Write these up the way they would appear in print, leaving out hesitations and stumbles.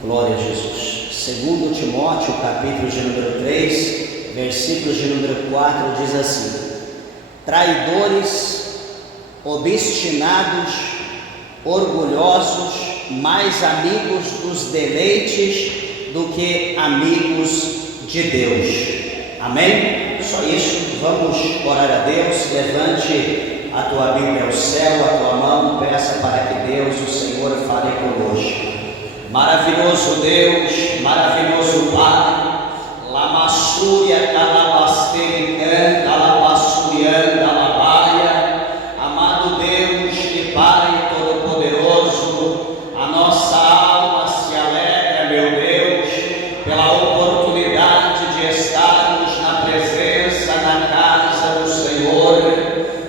Glória a Jesus. Segundo Timóteo, capítulo de número 3, versículos de número 4, diz assim: traidores, obstinados, orgulhosos, mais amigos dos deleites do que amigos de Deus. Amém? Só isso. Vamos orar a Deus. Levante a tua Bíblia ao céu, a tua mão, peça para que Deus, o Senhor, fale conosco. Maravilhoso Deus, maravilhoso Pai, Lamassúria, Calabasterican, Calabassurian, Calabaia, amado Deus e Pai Todo-Poderoso, a nossa alma se alegra, meu Deus, pela oportunidade de estarmos na presença, na casa do Senhor.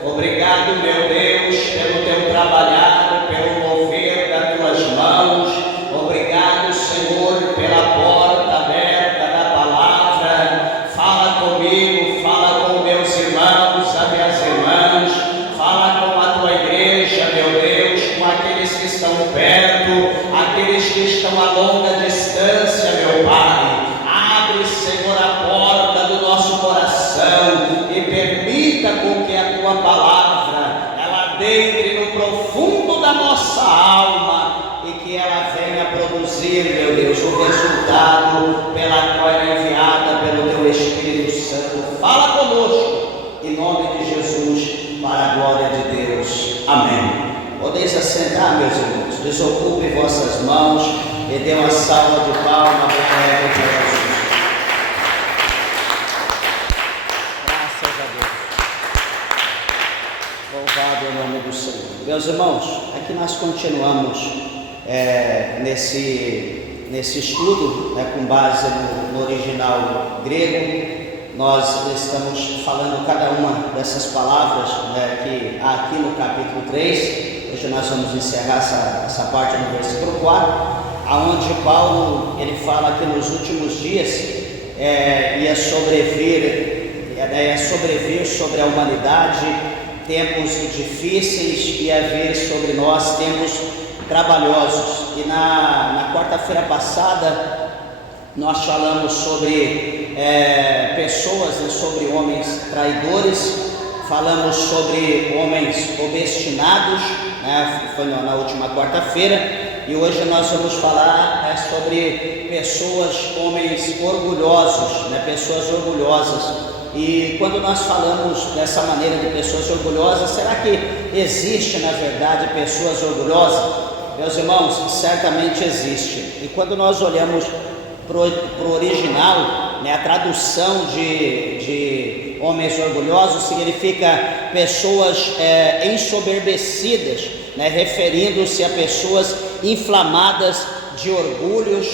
Obrigado, meu Deus, pelo teu trabalhar, pelo mover das tuas mãos. Obrigado, Senhor, pela porta aberta da palavra. Fala comigo, fala com meus irmãos, as minhas irmãs, fala com a tua igreja, meu Deus, com aqueles que estão perto, aqueles que estão a longa distância, meu Pai. Abre, Senhor, a porta do nosso coração e permita com que a tua palavra ela adentre no profundo da nossa alma e que ela venha produzir, meu Deus, o resultado pela qual ela é enviada pelo teu Espírito Santo. Fala conosco, em nome de Jesus, para a glória de Deus. Amém. Podeis assentar, meus irmãos, desocupe vossas mãos e dê uma salva de palmas para Jesus. Graças a Deus. Louvado é o nome do Senhor. Meus irmãos, aqui nós continuamos nesse estudo, com base no original grego. Nós estamos falando cada uma dessas palavras que há aqui no capítulo 3. Hoje nós vamos encerrar essa parte no versículo 4, aonde Paulo ele fala que nos últimos dias ia sobrevir sobre a humanidade tempos difíceis, ia vir sobre nós tempos trabalhosos. E na quarta-feira passada nós falamos sobre pessoas, sobre homens traidores, falamos sobre homens obstinados, foi na última quarta-feira, e hoje nós vamos falar sobre pessoas, homens orgulhosos, pessoas orgulhosas. E quando nós falamos dessa maneira de pessoas orgulhosas, será que existe na verdade pessoas orgulhosas? Meus irmãos, certamente existe. E quando nós olhamos para o original, a tradução de homens orgulhosos significa pessoas ensoberbecidas, referindo-se a pessoas inflamadas de orgulhos,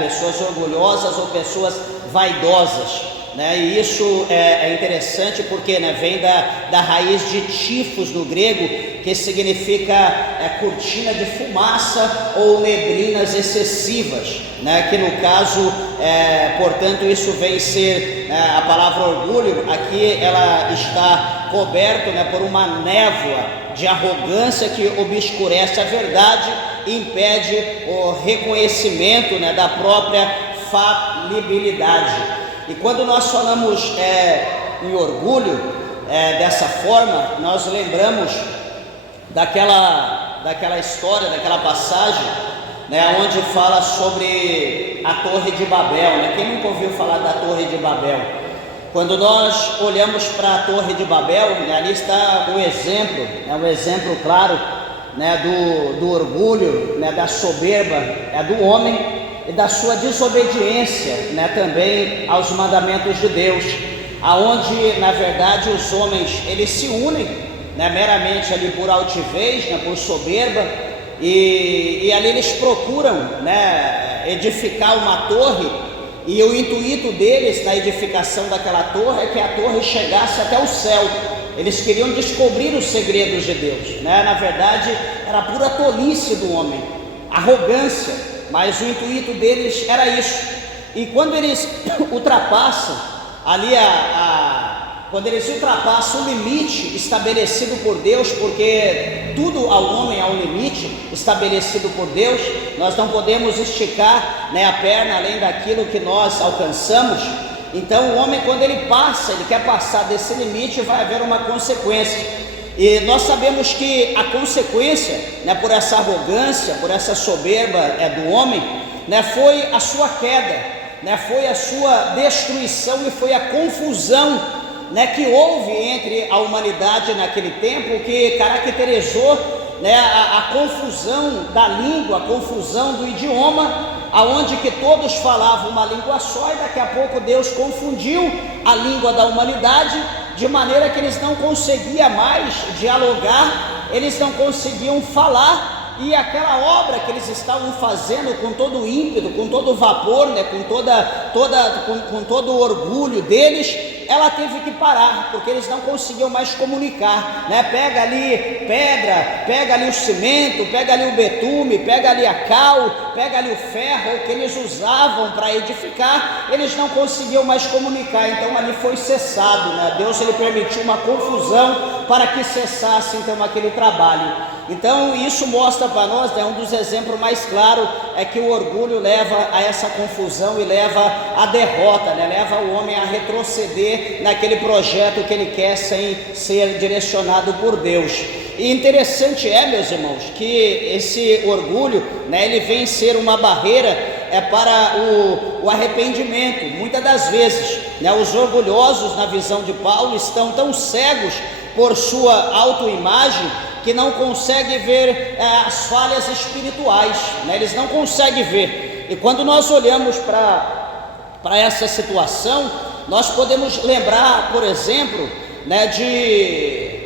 pessoas orgulhosas ou pessoas vaidosas. E isso é interessante porque vem da raiz de tifos no grego, que significa cortina de fumaça ou neblinas excessivas, que no caso, portanto, isso vem ser a palavra orgulho. Aqui ela está coberta por uma névoa de arrogância que obscurece a verdade e impede o reconhecimento da própria falibilidade. E quando nós falamos em orgulho dessa forma, nós lembramos daquela história, daquela passagem, onde fala sobre a Torre de Babel. Quem nunca ouviu falar da Torre de Babel? Quando nós olhamos para a Torre de Babel, ali está o exemplo claro do orgulho, da soberba do homem e da sua desobediência também aos mandamentos de Deus, aonde na verdade os homens eles se unem meramente ali por altivez, por soberba, e ali eles procuram edificar uma torre, e o intuito deles na edificação daquela torre é que a torre chegasse até o céu. Eles queriam descobrir os segredos de Deus, na verdade era pura tolice do homem, arrogância, mas o intuito deles era isso. E quando eles ultrapassam ali quando eles ultrapassam o limite estabelecido por Deus, porque tudo ao homem há um limite estabelecido por Deus, nós não podemos esticar, né, a perna além daquilo que nós alcançamos. Então o homem, quando ele passa, ele quer passar desse limite, vai haver uma consequência. E nós sabemos que a consequência, né, por essa arrogância, por essa soberba do homem, né, foi a sua queda, né, foi a sua destruição e foi a confusão, né, que houve entre a humanidade naquele tempo, que caracterizou, né, a confusão da língua, a confusão do idioma, aonde que todos falavam uma língua só, e daqui a pouco Deus confundiu a língua da humanidade, de maneira que eles não conseguiam mais dialogar, eles não conseguiam falar, e aquela obra que eles estavam fazendo com todo o ímpeto, com todo o vapor, né, com todo o orgulho deles, ela teve que parar, porque eles não conseguiam mais comunicar, né? Pega ali pedra, pega ali o cimento, pega ali o betume, pega ali a cal, pega ali o ferro que eles usavam para edificar, eles não conseguiam mais comunicar, então ali foi cessado, né? Deus, ele permitiu uma confusão para que cessasse então aquele trabalho. Então isso mostra para nós, né, um dos exemplos mais claros é que o orgulho leva a essa confusão e leva à derrota, né? Leva o homem a retroceder naquele projeto que ele quer sem ser direcionado por Deus. E interessante meus irmãos, que esse orgulho, né, ele vem ser uma barreira para o arrependimento. Muitas das vezes, né, os orgulhosos, na visão de Paulo, estão tão cegos por sua autoimagem que não conseguem ver as falhas espirituais, né? Eles não conseguem ver. E quando nós olhamos para essa situação, nós podemos lembrar, por exemplo, né,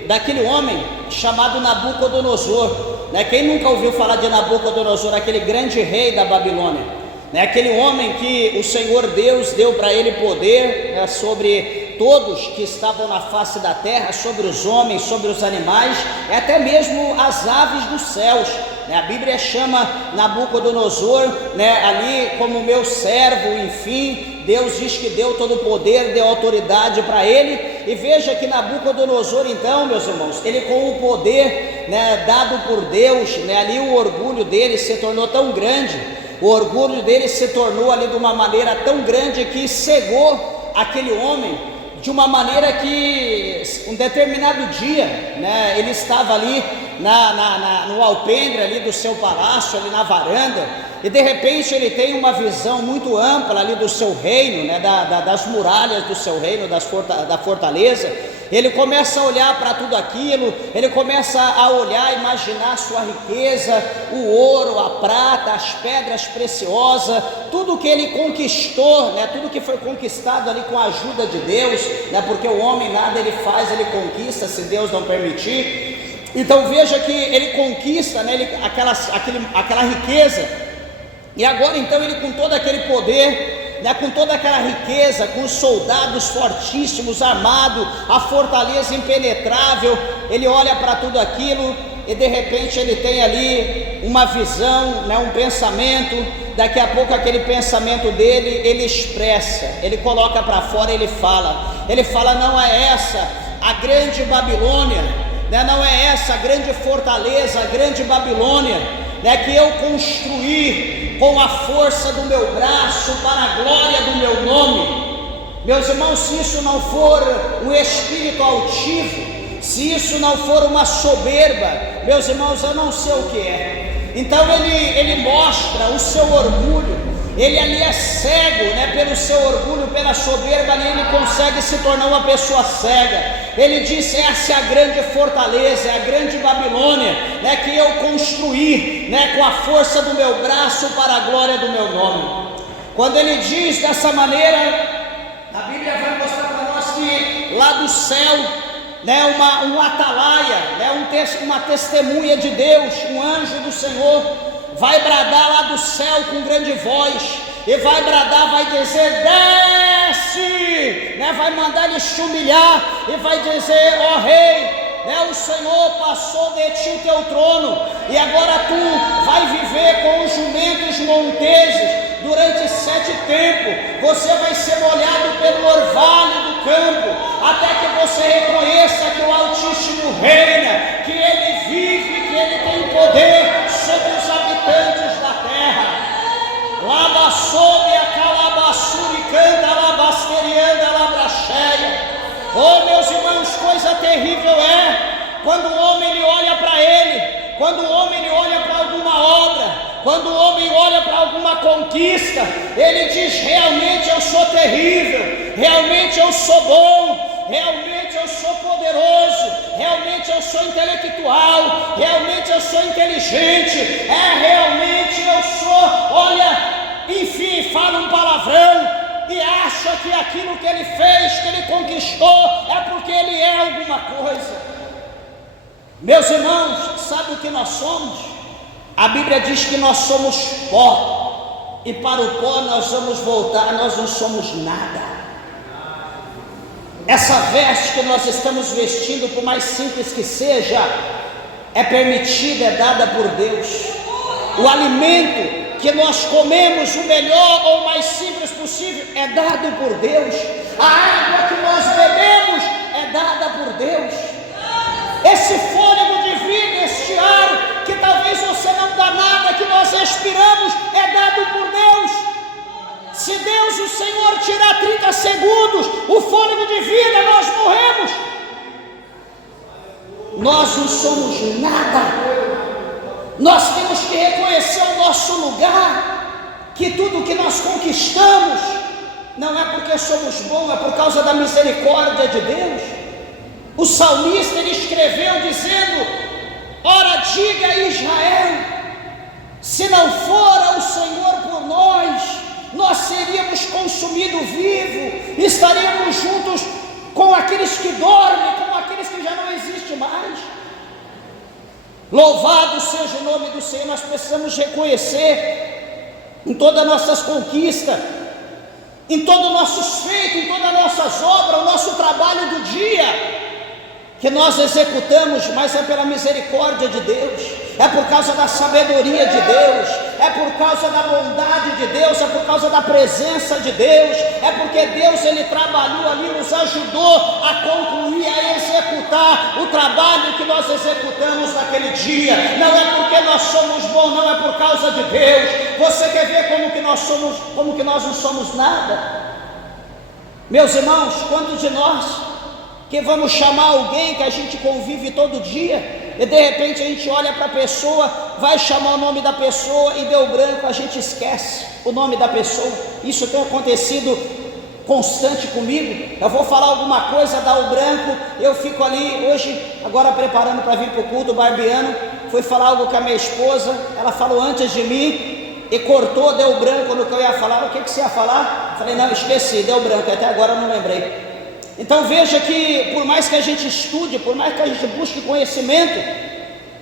daquele homem chamado Nabucodonosor, né? Quem nunca ouviu falar de Nabucodonosor, aquele grande rei da Babilônia, né? Aquele homem que o Senhor Deus deu para ele poder, né, sobre todos que estavam na face da terra, sobre os homens, sobre os animais, e até mesmo as aves dos céus, né? A Bíblia chama Nabucodonosor, né, ali como meu servo, enfim, Deus diz que deu todo o poder, deu autoridade para ele. E veja que Nabucodonosor, então, meus irmãos, ele com o poder, né, dado por Deus, né, ali o orgulho dele se tornou tão grande, o orgulho dele se tornou ali de uma maneira tão grande que cegou aquele homem, de uma maneira que um determinado dia, né, ele estava ali no alpendre ali do seu palácio, ali na varanda, e de repente ele tem uma visão muito ampla ali do seu reino, né, das muralhas do seu reino, da fortaleza. Ele começa a olhar para tudo aquilo, ele começa a olhar, imaginar a sua riqueza, o ouro, a prata, as pedras preciosas, tudo que ele conquistou, né, tudo que foi conquistado ali com a ajuda de Deus, né, porque o homem nada ele faz, ele conquista se Deus não permitir. Então veja que ele conquista, né, aquela riqueza, e agora então ele, com todo aquele poder, né, com toda aquela riqueza, com os soldados fortíssimos, armados, a fortaleza impenetrável, ele olha para tudo aquilo e de repente ele tem ali uma visão, né, um pensamento. Daqui a pouco aquele pensamento dele, ele expressa, ele coloca para fora, ele fala, não é essa a grande Babilônia, né, não é essa a grande fortaleza, a grande Babilônia, né, que eu construí com a força do meu braço, para a glória do meu nome. Meus irmãos, se isso não for um espírito altivo, se isso não for uma soberba, meus irmãos, eu não sei o que é. Então ele mostra o seu orgulho, ele ali é cego, né, pelo seu orgulho, pela soberba, ali ele consegue se tornar uma pessoa cega. Ele diz: essa é a grande fortaleza, é a grande Babilônia, né, que eu construí, né, com a força do meu braço, para a glória do meu nome. Quando ele diz dessa maneira, a Bíblia vai mostrar para nós que lá do céu, né, um atalaia, né, uma testemunha de Deus, um anjo do Senhor, vai bradar lá do céu com grande voz, e vai bradar, vai dizer: desce, né, vai mandar ele te humilhar, e vai dizer: ó rei, né, o Senhor passou de ti o teu trono, e agora tu vai viver com os jumentos monteses durante 7 7 tempos, você vai ser molhado pelo orvalho do campo, até que você reconheça que o Altíssimo reina, que Ele vive, que Ele tem poder sobre os habitantes da terra. Lava sob a calabaçuri canta, labasterianda, labracheia. Oh, meus irmãos, coisa terrível é quando o homem ele olha para ele, quando o homem ele olha para alguma obra, quando o homem olha para alguma conquista, ele diz: realmente eu sou terrível, realmente eu sou bom, realmente eu sou poderoso, realmente eu sou intelectual, realmente eu sou inteligente, realmente eu sou, olha, enfim, fala um palavrão e acha que aquilo que ele fez, que ele conquistou, é porque ele é alguma coisa. Meus irmãos, sabe o que nós somos? A Bíblia diz que nós somos pó, e para o pó nós vamos voltar, nós não somos nada. Essa veste que nós estamos vestindo, por mais simples que seja, é permitida, é dada por Deus. O alimento que nós comemos, o melhor ou o mais simples possível, é dado por Deus. A água que nós bebemos é dada por Deus. Esse fôlego de vida, este ar que talvez você não dá nada, que nós respiramos, é dado por Deus. Se Deus, o Senhor, tirar 30 segundos o fôlego de vida, nós morremos. Nós não somos nada. Nós temos que reconhecer o nosso lugar, que tudo que nós conquistamos não é porque somos bons, é por causa da misericórdia de Deus. O salmista ele escreveu dizendo: ora diga a Israel, se não fora o Senhor por nós, nós seríamos consumidos vivos, estaríamos juntos com aqueles que dormem, com aqueles que já não existem mais. Louvado seja o nome do Senhor. Nós precisamos reconhecer em todas as nossas conquistas, em todos os nossos feitos, em todas as nossas obras, o nosso trabalho do dia, que nós executamos, mas é pela misericórdia de Deus, é por causa da sabedoria de Deus, é por causa da bondade de Deus, é por causa da presença de Deus, é porque Deus ele trabalhou ali, nos ajudou a concluir, a executar o trabalho que nós executamos naquele dia. Não é porque nós somos bons, não é por causa de Deus. Você quer ver como que nós somos, como que nós não somos nada? Meus irmãos, quantos de nós que vamos chamar alguém que a gente convive todo dia, e de repente a gente olha para a pessoa, vai chamar o nome da pessoa e deu branco, a gente esquece o nome da pessoa. Isso tem acontecido constante comigo. Eu vou falar alguma coisa, dá o branco, eu fico ali, hoje, agora preparando para vir para o culto, barbeando, fui falar algo com a minha esposa, ela falou antes de mim, e cortou, deu branco no que eu ia falar. O que você ia falar? Falei, não, esqueci, deu branco, até agora eu não lembrei. Então veja que por mais que a gente estude, por mais que a gente busque conhecimento,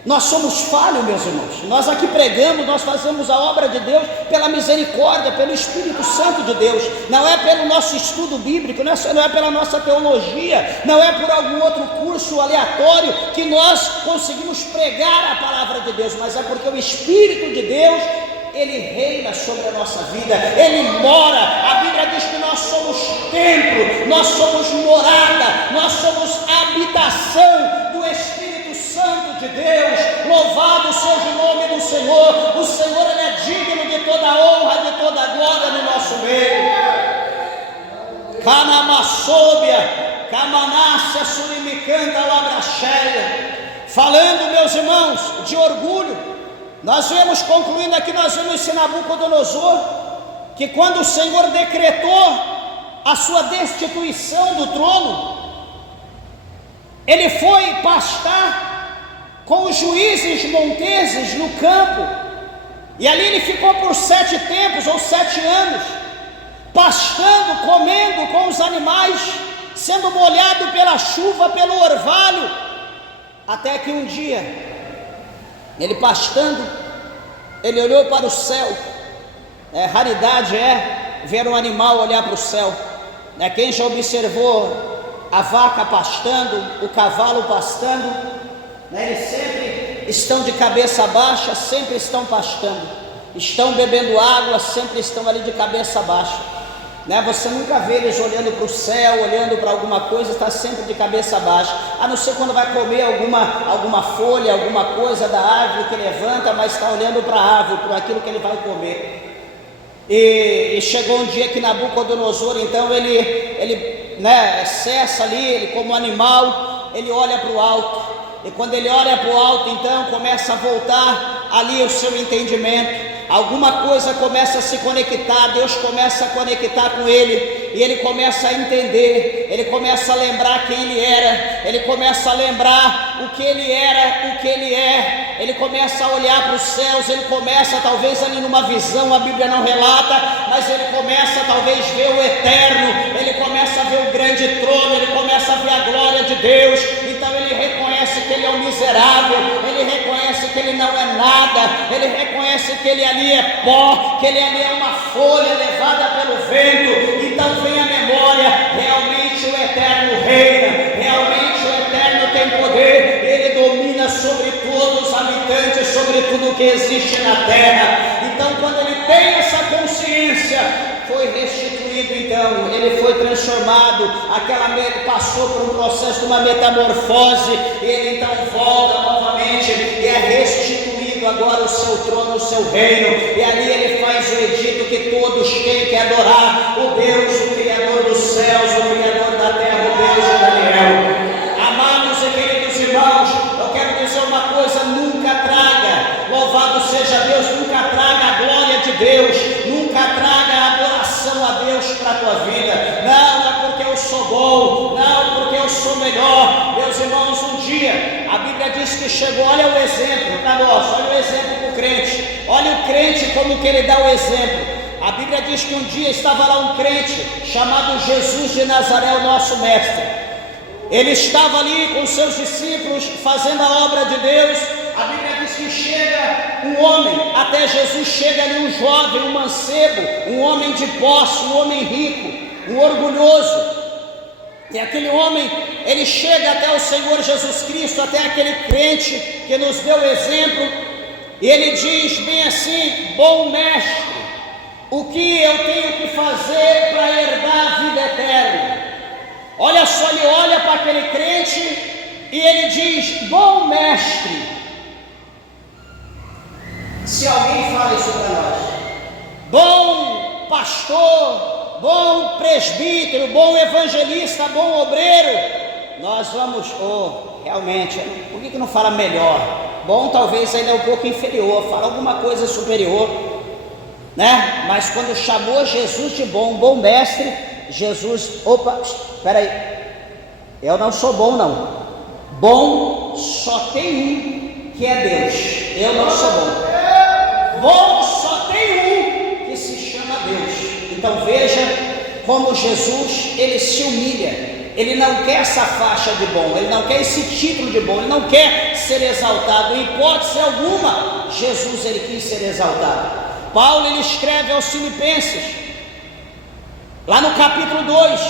nós somos falhos, meus irmãos. Nós aqui pregamos, nós fazemos a obra de Deus pela misericórdia, pelo Espírito Santo de Deus. Não é pelo nosso estudo bíblico, não é pela nossa teologia, não é por algum outro curso aleatório que nós conseguimos pregar a palavra de Deus, mas é porque o Espírito de Deus ele reina sobre a nossa vida, ele mora. A Bíblia diz que nós somos templo, nós somos morada, nós somos habitação do Espírito Santo de Deus. Louvado seja o nome do Senhor. O Senhor ele é digno de toda honra, de toda glória no nosso meio. Canamassobia, Camanácia, Surimicanta, Labracheia. Falando, meus irmãos, de orgulho, nós vemos, concluindo aqui, nós vemos em Nabucodonosor, que quando o Senhor decretou a sua destituição do trono, ele foi pastar com os juízes monteses no campo, e ali ele ficou por 7 tempos ou 7 anos, pastando, comendo com os animais, sendo molhado pela chuva, pelo orvalho, até que um dia, ele pastando, ele olhou para o céu. Raridade é ver um animal olhar para o céu. Quem já observou a vaca pastando, o cavalo pastando, eles sempre estão de cabeça baixa, sempre estão pastando. estão bebendo água, sempre estão ali de cabeça baixa, né? Você nunca vê eles olhando para o céu, olhando para alguma coisa, está sempre de cabeça baixa, a não ser quando vai comer alguma folha, alguma coisa da árvore que levanta, mas está olhando para a árvore, para aquilo que ele vai comer. E chegou um dia que Nabucodonosor, então ele cessa ali, ele como animal, ele olha para o alto, e quando ele olha para o alto, então começa a voltar ali o seu entendimento, alguma coisa começa a se conectar, Deus começa a conectar com ele, e ele começa a entender, ele começa a lembrar quem ele era, ele começa a lembrar o que ele era, o que ele é, ele começa a olhar para os céus, ele começa talvez ali numa visão, a Bíblia não relata, mas ele começa talvez ver o eterno, ele começa a ver o grande trono, ele começa a ver a glória de Deus, então ele reconhece que ele é um miserável, ele reconhece que ele não é nada, ele reconhece que ele ali é pó, que ele ali é uma folha levada pelo vento, então vem a memória, realmente o eterno reina, realmente o eterno tem poder, ele domina sobre todos os habitantes, sobre tudo que existe na terra. Então quando ele tem essa consciência, foi restituído, então ele foi transformado, passou por um processo de uma metamorfose, ele então volta novamente e é restituído agora o seu trono, o seu reino, e ali ele faz o edito que todos têm que adorar o Deus, o Criador dos céus, o Criador da terra, o Deus de Daniel. Amados e queridos irmãos, eu quero dizer uma coisa, nunca traga, louvado seja Deus, nunca traga a glória de Deus, nunca traga a adoração a Deus para a tua vida, não é porque eu sou bom, não porque eu sou melhor. Meus irmãos, um dia a Bíblia diz que chegou, olha o exemplo para nós, olha o exemplo para o crente, olha o crente como que ele dá o exemplo. A Bíblia diz que um dia estava lá um crente chamado Jesus de Nazaré, o nosso mestre. Ele estava ali com seus discípulos fazendo a obra de Deus. A Bíblia diz que chega um homem, até Jesus chega ali um jovem, um mancebo, um homem de posse, um homem rico, um orgulhoso. E aquele homem, ele chega até o Senhor Jesus Cristo, até aquele crente que nos deu o exemplo, e ele diz bem assim: bom mestre, o que eu tenho que fazer para herdar a vida eterna? Olha só, ele olha para aquele crente e ele diz: bom mestre. Se alguém fala isso para nós, bom pastor, bom presbítero, bom evangelista, bom obreiro, nós vamos, realmente, por que não fala melhor? Bom talvez ainda é um pouco inferior, fala alguma coisa superior, né? Mas quando chamou Jesus de bom mestre, Jesus, espera aí, eu não sou bom não, bom só tem um, que é Deus, eu não sou bom só tem um, que se chama Deus. Então veja como Jesus, ele se humilha, ele não quer essa faixa de bom, ele não quer esse título de bom, ele não quer ser exaltado, em hipótese alguma, Jesus ele quis ser exaltado. Paulo ele escreve aos Filipenses, lá no capítulo 2,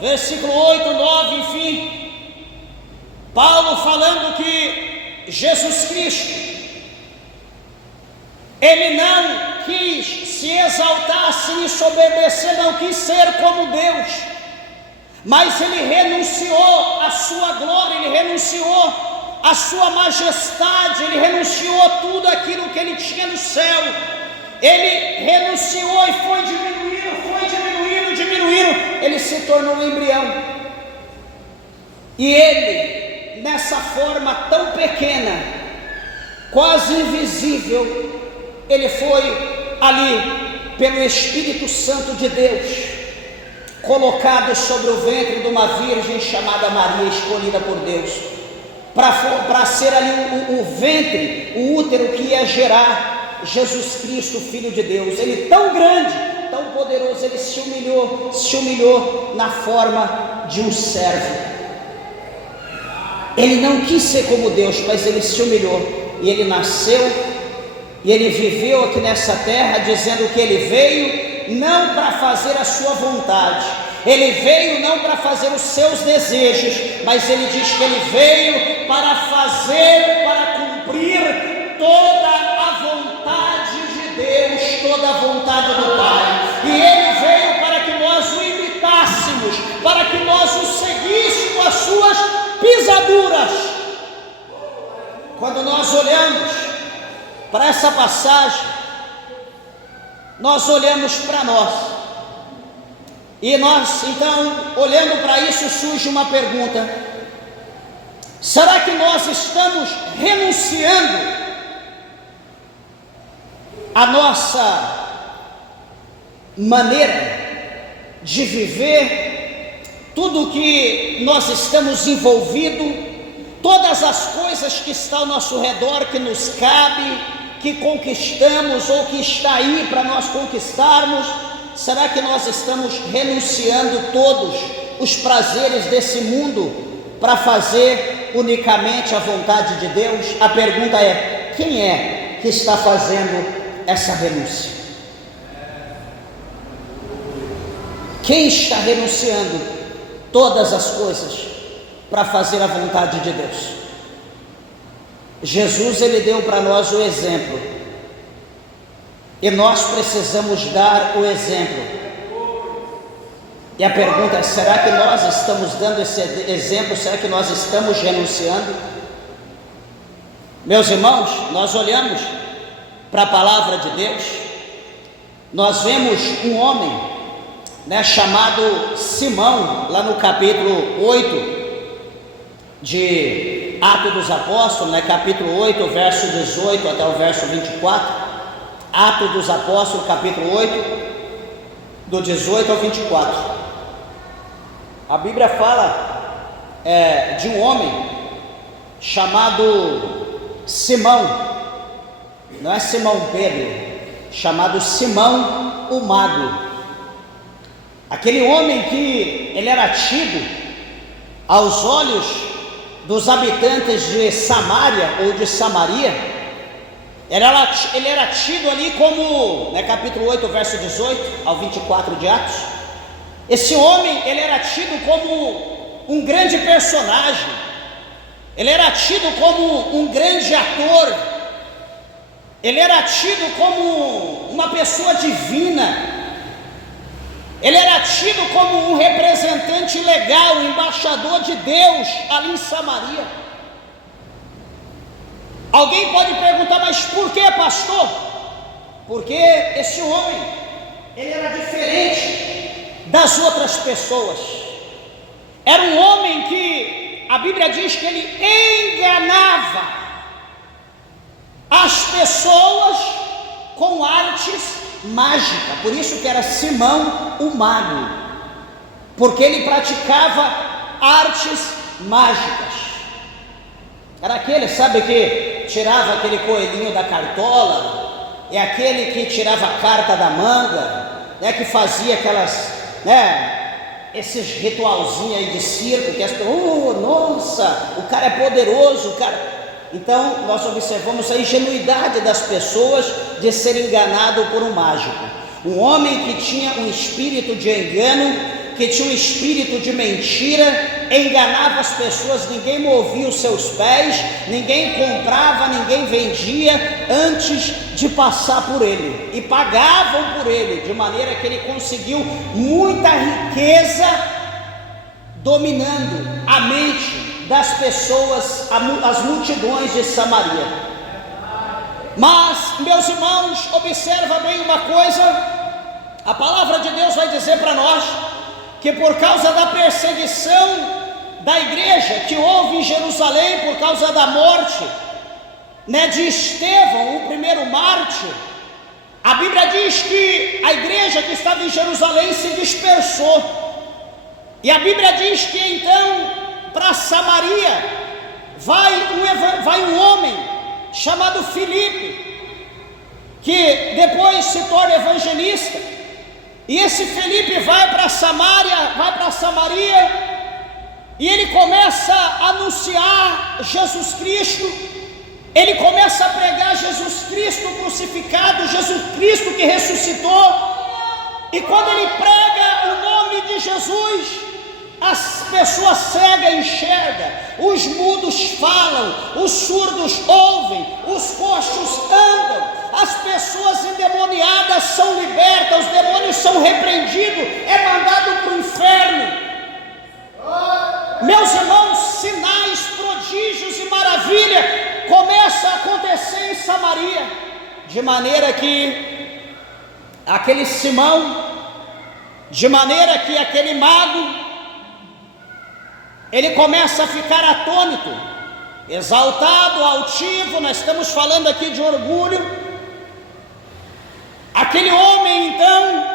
versículo 8, 9, enfim, Paulo falando que Jesus Cristo, ele não quis se exaltar assim e soberbecer, não quis ser como Deus, mas ele renunciou à sua glória, ele renunciou à sua majestade, ele renunciou a tudo aquilo que ele tinha no céu, ele renunciou e foi diminuindo, ele se tornou um embrião, e ele, nessa forma tão pequena, quase invisível, ele foi ali, pelo Espírito Santo de Deus, colocado sobre o ventre de uma virgem chamada Maria, escolhida por Deus, para ser ali o ventre, o útero que ia gerar Jesus Cristo, Filho de Deus. Ele tão grande, tão poderoso, ele se humilhou na forma de um servo. Ele não quis ser como Deus, mas ele se humilhou, e ele nasceu, e ele viveu aqui nessa terra, dizendo que ele veio não para fazer a sua vontade, ele veio não para fazer os seus desejos, mas ele diz que ele veio para cumprir toda a vontade de Deus. vontade do Pai, e Ele veio para que nós o imitássemos, para que nós o seguíssemos as suas pisaduras. Quando nós olhamos para essa passagem, nós olhamos para nós, e nós então, olhando para isso, surge uma pergunta: será que nós estamos renunciando a nossa maneira de viver, tudo que nós estamos envolvidos, todas as coisas que estão ao nosso redor, que nos cabe, que conquistamos ou que está aí para nós conquistarmos? Será que nós estamos renunciando todos os prazeres desse mundo para fazer unicamente a vontade de Deus? A pergunta é: quem é que está fazendo essa renúncia? Quem está renunciando todas as coisas para fazer a vontade de Deus? Jesus, Ele deu para nós o exemplo, e nós precisamos dar o exemplo. E a pergunta é: será que nós estamos dando esse exemplo? Será que nós estamos renunciando? Meus irmãos, nós olhamos para a palavra de Deus, nós vemos um homem, chamado Simão, lá no capítulo 8 de Atos dos Apóstolos, capítulo 8, verso 18 até o verso 24, Atos dos Apóstolos, capítulo 8, do 18 ao 24, a Bíblia fala de um homem chamado Simão. Não é Simão Pedro, chamado Simão o Mago. Aquele homem que ele era tido aos olhos dos habitantes de Samaria ou de Samaria, ele era tido ali como, capítulo 8, verso 18 ao 24 de Atos, esse homem, ele era tido como um grande personagem, ele era tido como um grande ator, ele era tido como uma pessoa divina, ele era tido como um representante legal, um embaixador de Deus ali em Samaria. Alguém pode perguntar: mas por que, pastor? Porque esse homem, ele era diferente das outras pessoas. Era um homem que a Bíblia diz que ele enganava as pessoas com artes mágicas. Por isso que era Simão o Mago, porque ele praticava artes mágicas. Era aquele, sabe, que tirava aquele coelhinho da cartola, é aquele que tirava a carta da manga, que fazia aquelas, esses ritualzinhos aí de circo, que as pessoas, nossa, o cara é poderoso, o cara... Então nós observamos a ingenuidade das pessoas de ser enganado por um mágico, um homem que tinha um espírito de engano, que tinha um espírito de mentira, enganava as pessoas, ninguém movia os seus pés, ninguém comprava, ninguém vendia antes de passar por ele, e pagavam por ele, de maneira que ele conseguiu muita riqueza, dominando a mente das pessoas, as multidões de Samaria. Mas, meus irmãos, observa bem uma coisa: a palavra de Deus vai dizer para nós que por causa da perseguição da igreja que houve em Jerusalém, por causa da morte de Estevão, o primeiro mártir, a Bíblia diz que a igreja que estava em Jerusalém se dispersou, e a Bíblia diz que então para Samaria vai um homem chamado Filipe, que depois se torna evangelista, e esse Filipe vai para Samaria, e ele começa a anunciar Jesus Cristo, ele começa a pregar Jesus Cristo crucificado, Jesus Cristo que ressuscitou, e quando ele prega o nome de Jesus, as pessoas cegas enxergam, os mudos falam, os surdos ouvem, os coxos andam, as pessoas endemoniadas são libertas, os demônios são repreendidos, é mandado para o inferno. Meus irmãos, sinais, prodígios e maravilha começam a acontecer em Samaria, de maneira que aquele Simão, de maneira que aquele mago, ele começa a ficar atônito, exaltado, altivo. Nós estamos falando aqui de orgulho. Aquele homem então,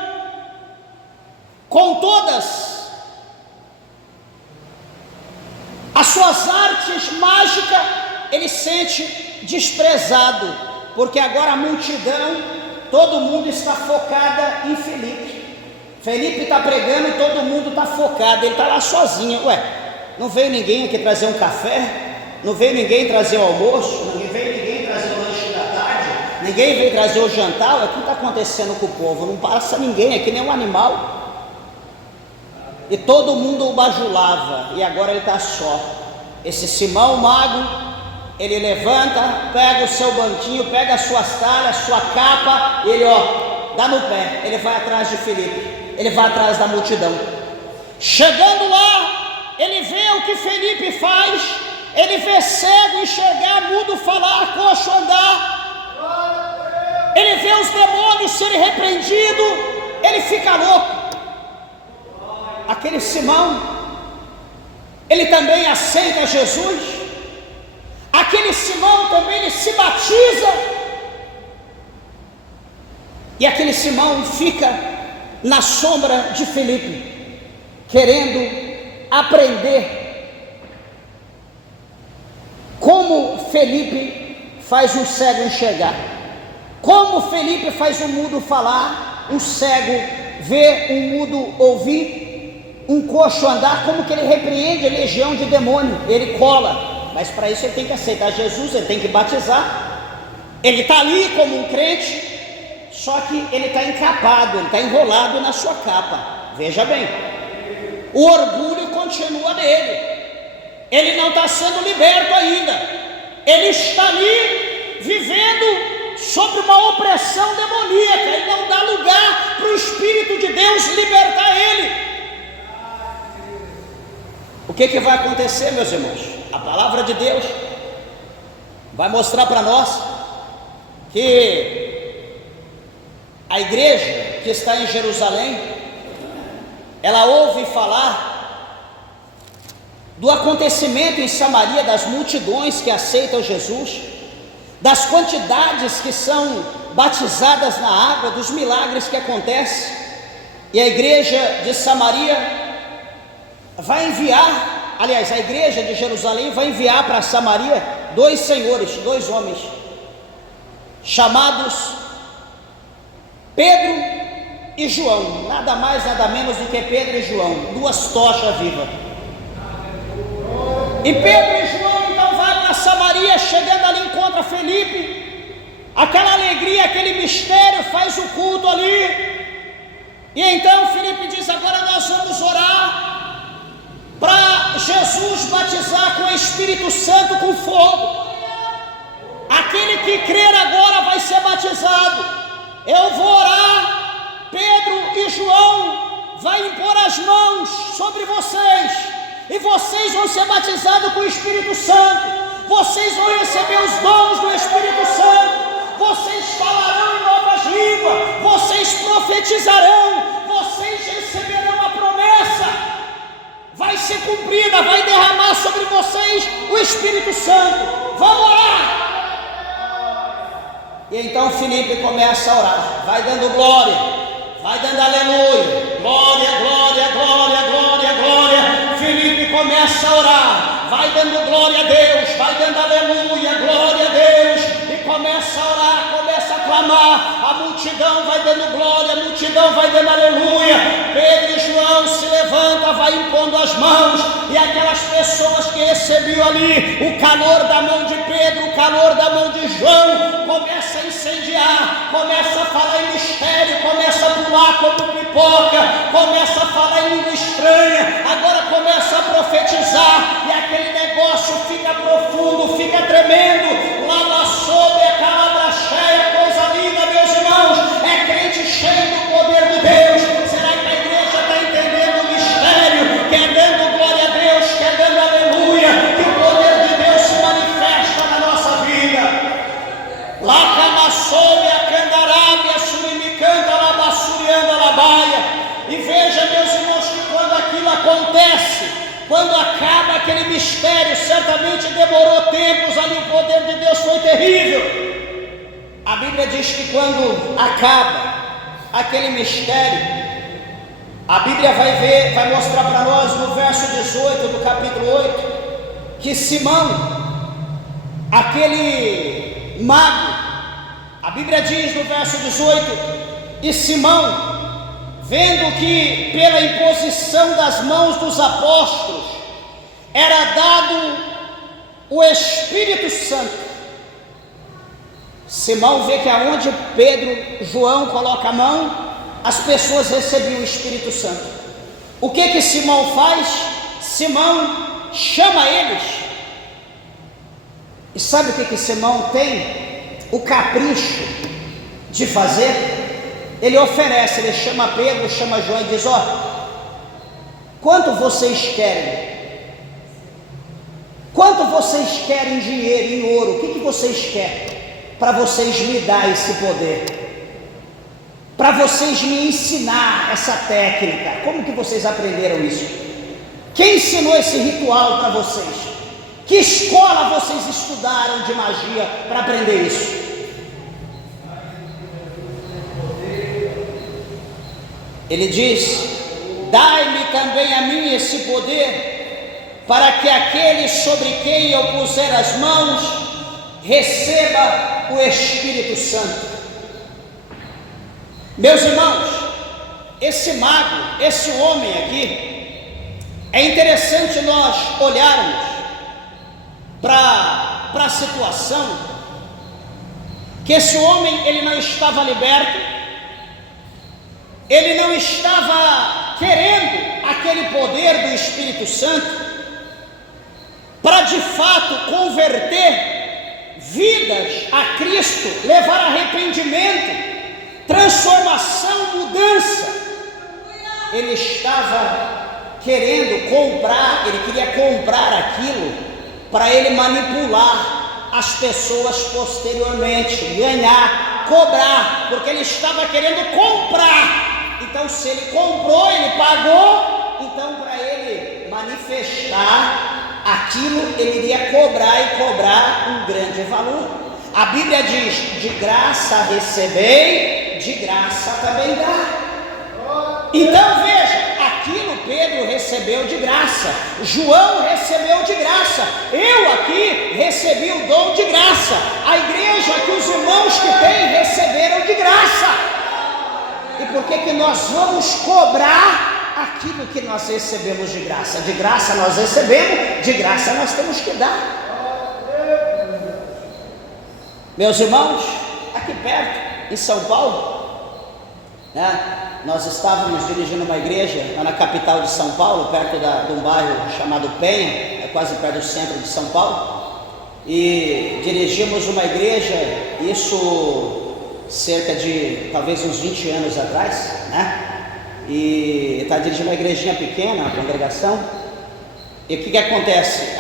com todas as suas artes mágicas, ele sente desprezado, porque agora a multidão, todo mundo está focada em Felipe. Felipe está pregando, todo mundo está focado, ele está lá sozinho. Ué, não veio ninguém aqui trazer um café? Não veio ninguém trazer o almoço? Não veio ninguém trazer o lanche da tarde? Ninguém veio trazer o jantar? O que está acontecendo com o povo? Não passa ninguém, é que nem um animal. E todo mundo o bajulava, e agora ele está só. Esse Simão mago, ele levanta, pega o seu banquinho, pega as suas talhas, sua capa, ele dá no pé, ele vai atrás de Felipe, ele vai atrás da multidão. Chegando lá, ele vê o que Felipe faz, ele vê cego enxergar, mudo falar, coxo andar, ele vê os demônios serem repreendidos, ele fica louco. Aquele Simão, ele também aceita Jesus. Aquele Simão também, ele se batiza. E aquele Simão fica na sombra de Felipe, querendo aprender como Felipe faz um cego enxergar, como Felipe faz um mudo falar, um cego ver, um mudo ouvir, um coxo andar, como que ele repreende a legião de demônio. Ele cola, mas para isso ele tem que aceitar Jesus, ele tem que batizar. Ele está ali como um crente, só que ele está encapado, ele está enrolado na sua capa. Veja bem, o orgulho continua nele, ele não está sendo liberto ainda, ele está ali vivendo sobre uma opressão demoníaca, ele não dá lugar para o Espírito de Deus libertar ele. O que vai acontecer, meus irmãos? A palavra de Deus vai mostrar para nós que a igreja que está em Jerusalém, ela ouve falar do acontecimento em Samaria, das multidões que aceitam Jesus, das quantidades que são batizadas na água, dos milagres que acontecem. E a igreja de Samaria vai enviar, aliás, a igreja de Jerusalém vai enviar para Samaria dois senhores, dois homens, chamados Pedro e João, nada mais, nada menos do que Pedro e João, duas tochas vivas. E Pedro e João então vai para Samaria, chegando ali encontra Felipe, aquela alegria, aquele mistério, faz o culto ali. E então Felipe diz: agora nós vamos orar para Jesus batizar com o Espírito Santo, com fogo. Aquele que crer agora vai ser batizado. Eu vou orar, Pedro e João vai impor as mãos sobre vocês, e vocês vão ser batizados com o Espírito Santo. Vocês vão receber os dons do Espírito Santo. Vocês falarão em novas línguas. Vocês profetizarão. Vocês receberão a promessa. Vai ser cumprida, vai derramar sobre vocês o Espírito Santo. Vamos orar. E então Felipe começa a orar, vai dando glória, vai dando aleluia, glória, glória, glória, glória, glória. Felipe começa a orar, vai dando glória a Deus, vai dando aleluia, glória a Deus, e começa a orar, começa a clamar. A multidão vai dando glória, a multidão vai dando aleluia. Pedro e João se levanta, vai impondo as mãos, e aquelas pessoas que recebiam ali o calor da mão de Pedro, o calor da mão de João, começa a incendiar, começa a falar em mistério, começa a pular como pipoca, começa a falar em língua estranha, agora começa a profetizar, e aquele negócio fica profundo, fica tremendo. Lá na soube a calabra cheia, coisa quando acaba aquele mistério, certamente demorou tempos ali, o poder de Deus foi terrível. A Bíblia diz que quando acaba aquele mistério, a Bíblia vai mostrar para nós no verso 18 do capítulo 8, que Simão, aquele mago, a Bíblia diz no verso 18, e Simão, vendo que pela imposição das mãos dos apóstolos era dado o Espírito Santo, Simão vê que aonde Pedro, João coloca a mão, as pessoas recebiam o Espírito Santo. O que Simão faz? Simão chama eles. E sabe o que Simão tem? O capricho de fazer. Ele oferece, ele chama Pedro, chama João e diz: quanto vocês querem? Quanto vocês querem em dinheiro, em ouro? O que vocês querem? Para vocês me dar esse poder, para vocês me ensinar essa técnica. Como que vocês aprenderam isso? Quem ensinou esse ritual para vocês? Que escola vocês estudaram de magia para aprender isso? Ele diz: dai-me também a mim esse poder, para que aquele sobre quem eu puser as mãos receba o Espírito Santo. Meus irmãos, esse mago, esse homem aqui, é interessante nós olharmos para a situação, que esse homem, ele não estava liberto, ele não estava querendo aquele poder do Espírito Santo, para de fato converter vidas a Cristo, levar arrependimento, transformação, mudança. Ele estava querendo comprar, ele queria comprar aquilo para ele manipular as pessoas posteriormente, ganhar, cobrar, porque ele estava querendo comprar. Então, se ele comprou, ele pagou, então para ele manifestar aquilo, ele iria cobrar um grande valor. A Bíblia diz: de graça recebei, de graça também dá. Então veja, aquilo Pedro recebeu de graça, João recebeu de graça, eu aqui recebi o dom de graça, a igreja que os irmãos que têm receberam de graça. E por que nós vamos cobrar aquilo que nós recebemos de graça? De graça nós recebemos, de graça nós temos que dar. Meus irmãos, aqui perto, em São Paulo, nós estávamos dirigindo uma igreja lá na capital de São Paulo, perto de um bairro chamado Penha, quase perto do centro de São Paulo, e dirigimos uma igreja, isso cerca de talvez uns 20 anos atrás, e está dirigindo uma igrejinha pequena, uma congregação. E o que acontece?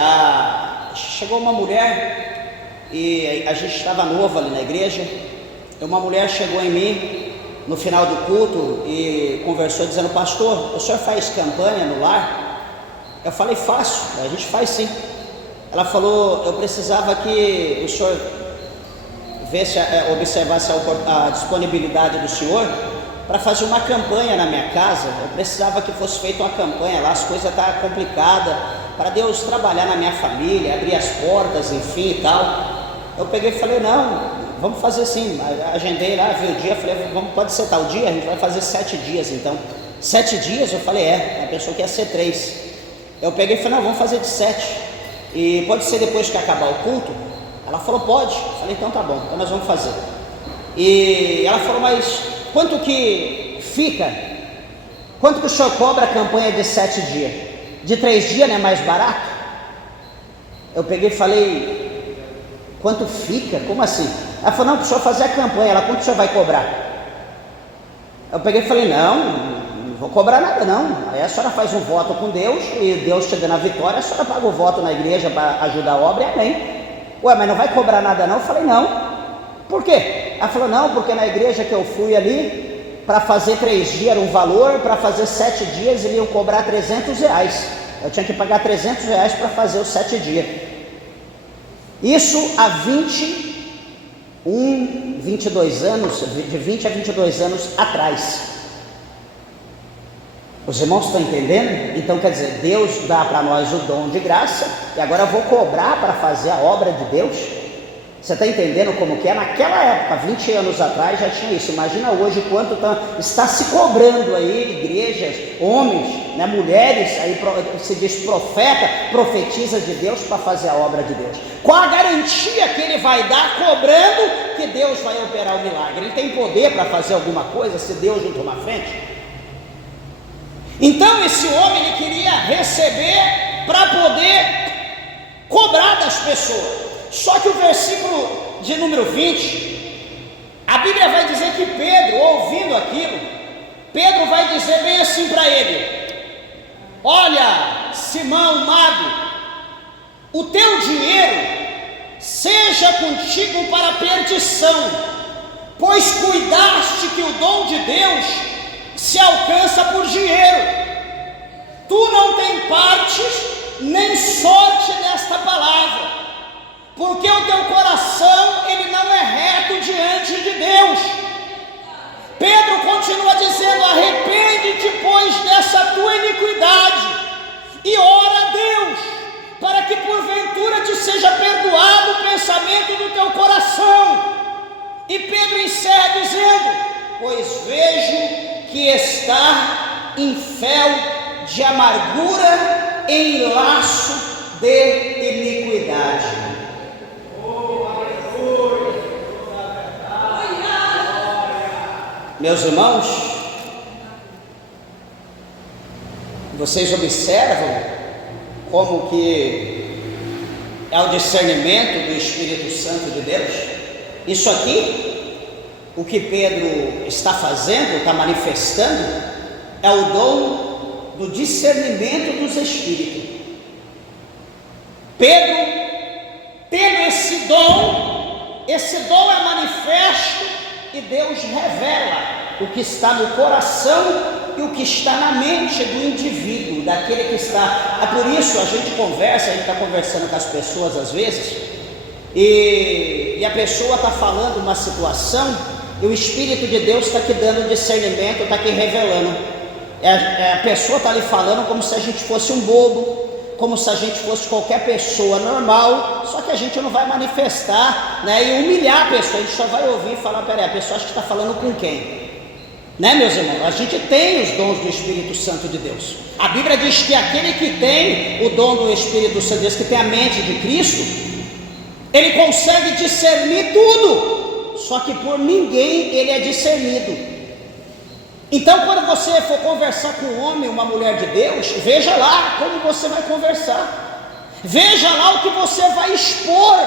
Chegou uma mulher, e a gente estava novo ali na igreja, e uma mulher chegou em mim no final do culto e conversou dizendo: pastor, o senhor faz campanha no lar? Eu falei: faço, a gente faz sim. Ela falou: eu precisava que o senhor observasse a disponibilidade do senhor para fazer uma campanha na minha casa. Eu precisava que fosse feita uma campanha lá, as coisas estão complicadas, para Deus trabalhar na minha família, abrir as portas, enfim e tal. Eu peguei e falei: não, vamos fazer sim. Agendei lá, vi o dia, falei: pode ser tal dia? A gente vai fazer 7 dias então. 7 dias? Eu falei: a pessoa quer ser 3. Eu peguei e falei: não, vamos fazer de 7. E pode ser depois que acabar o culto? Ela falou: pode. Eu falei: então tá bom, então nós vamos fazer. E ela falou: mas quanto que fica? Quanto que o senhor cobra a campanha de 7 dias? De 3 dias não é mais barato? Eu peguei e falei: quanto fica? Como assim? Ela falou: não, para o senhor fazer a campanha. Ela: quanto o senhor vai cobrar? Eu peguei e falei: não vou cobrar nada não. Aí a senhora faz um voto com Deus, e Deus te dando a vitória, a senhora paga o voto na igreja para ajudar a obra, e amém. Ué, mas não vai cobrar nada não? Eu falei: não. Por quê? Ela falou: não, porque na igreja que eu fui ali, para fazer 3 dias era um valor, para fazer 7 dias eles iam cobrar R$300. Eu tinha que pagar R$300 para fazer os 7 dias. Isso há 22 anos, de 20 a 22 anos atrás. Os irmãos estão entendendo? Então quer dizer, Deus dá para nós o dom de graça, e agora eu vou cobrar para fazer a obra de Deus? Você está entendendo como que é? Naquela época, 20 anos atrás já tinha isso. Imagina hoje quanto está se cobrando aí, igrejas, homens, né, mulheres, aí se diz profeta, profetiza de Deus para fazer a obra de Deus. Qual a garantia que ele vai dar cobrando que Deus vai operar o milagre? Ele tem poder para fazer alguma coisa se Deus não tomar frente? Então esse homem ele queria receber para poder cobrar das pessoas. Só que o versículo de número 20, a Bíblia vai dizer que Pedro, ouvindo aquilo, Pedro vai dizer bem assim para ele: olha, Simão, mago, o teu dinheiro seja contigo para a perdição, pois cuidaste que o dom de Deus se alcança por dinheiro. Tu não tem partes nem sorte nesta palavra, porque o teu coração ele não é reto diante de Deus. Pedro continua dizendo: arrepende-te, pois, dessa tua iniquidade, e ora a Deus, para que porventura te seja perdoado o pensamento do teu coração. E Pedro encerra dizendo: pois vejo que está em fel de amargura, em laço de iniquidade. Meus irmãos, vocês observam como que é o discernimento do Espírito Santo de Deus? Isso aqui, o que Pedro está fazendo, está manifestando, é o dom do discernimento dos Espíritos. Pedro, tendo esse dom é manifesto, e Deus revela o que está no coração e o que está na mente do indivíduo, daquele que está. É por isso a gente está conversando com as pessoas às vezes, e a pessoa está falando uma situação, e o Espírito de Deus está aqui dando discernimento, está aqui revelando. A pessoa está ali falando como se a gente fosse um bobo, como se a gente fosse qualquer pessoa normal, só que a gente não vai manifestar, né, e humilhar a pessoa. A gente só vai ouvir e falar: peraí, a pessoa acha que está falando com quem? Né, meus irmãos? A gente tem os dons do Espírito Santo de Deus. A Bíblia diz que aquele que tem o dom do Espírito Santo de Deus, que tem a mente de Cristo, ele consegue discernir tudo, só que por ninguém ele é discernido. Então, quando você for conversar com um homem, uma mulher de Deus, veja lá como você vai conversar, veja lá o que você vai expor,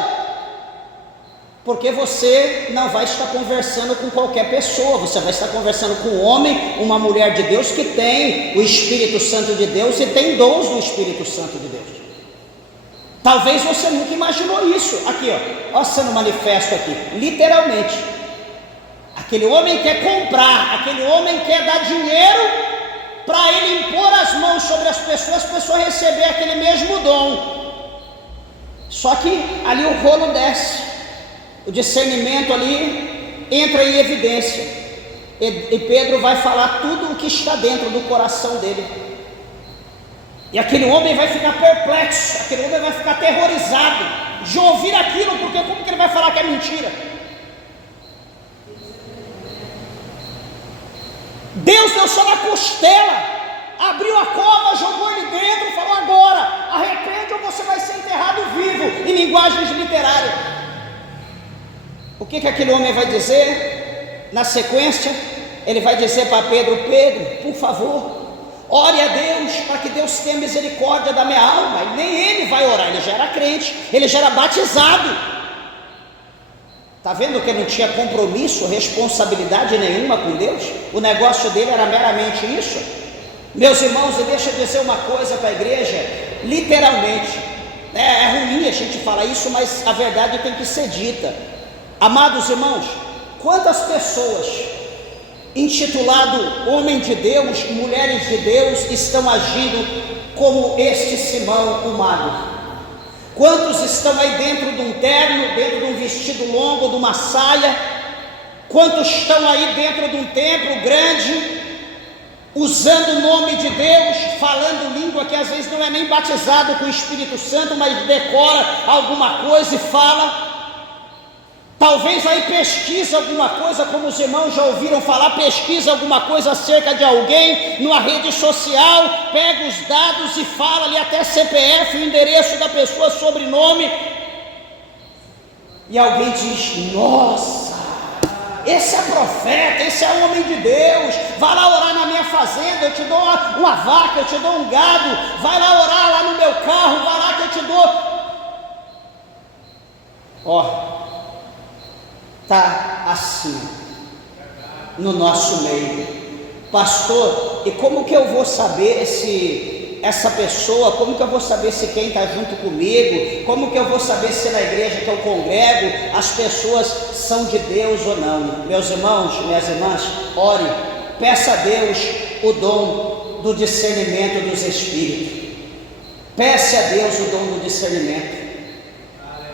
porque você não vai estar conversando com qualquer pessoa, você vai estar conversando com um homem, uma mulher de Deus que tem o Espírito Santo de Deus e tem dons do Espírito Santo de Deus. Talvez você nunca imaginou isso. Aqui, ó sendo manifesto aqui, literalmente. Aquele homem quer comprar, aquele homem quer dar dinheiro para ele impor as mãos sobre as pessoas receber aquele mesmo dom. Só que ali o rolo desce, o discernimento ali entra em evidência, e Pedro vai falar tudo o que está dentro do coração dele. E aquele homem vai ficar perplexo, aquele homem vai ficar aterrorizado de ouvir aquilo, porque como que ele vai falar que é mentira? Deus deu só na costela, abriu a cova, jogou ele dentro e falou: agora, arrepende ou você vai ser enterrado vivo, em linguagens literárias. O que aquele homem vai dizer? Na sequência, ele vai dizer para Pedro: Pedro, por favor, ore a Deus, para que Deus tenha misericórdia da minha alma. E nem ele vai orar, ele já era crente, ele já era batizado. Está vendo que ele não tinha compromisso, responsabilidade nenhuma com Deus? O negócio dele era meramente isso. Meus irmãos, e deixa eu dizer uma coisa para a igreja, literalmente, é ruim a gente falar isso, mas a verdade tem que ser dita. Amados irmãos, quantas pessoas intitulado homem de Deus, mulheres de Deus, estão agindo como este Simão o mago? Quantos estão aí dentro de um terno, dentro de um vestido longo, de uma saia? Quantos estão aí dentro de um templo grande, usando o nome de Deus, falando língua que às vezes não é nem batizado com o Espírito Santo, mas decora alguma coisa e fala? Talvez aí pesquisa alguma coisa, como os irmãos já ouviram falar, pesquisa alguma coisa acerca de alguém numa rede social, pega os dados e fala ali até CPF, o endereço da pessoa, sobrenome, e alguém diz: nossa, esse é profeta, esse é homem de Deus, vai lá orar na minha fazenda, eu te dou uma vaca, eu te dou um gado, vai lá orar lá no meu carro, vai lá que eu te dou. Está assim no nosso meio, pastor. E como que eu vou saber se essa pessoa, como que eu vou saber se quem está junto comigo, como que eu vou saber se na igreja que eu congrego as pessoas são de Deus ou não? Meus irmãos, minhas irmãs, ore, peça a Deus o dom do discernimento dos espíritos, peça a Deus o dom do discernimento,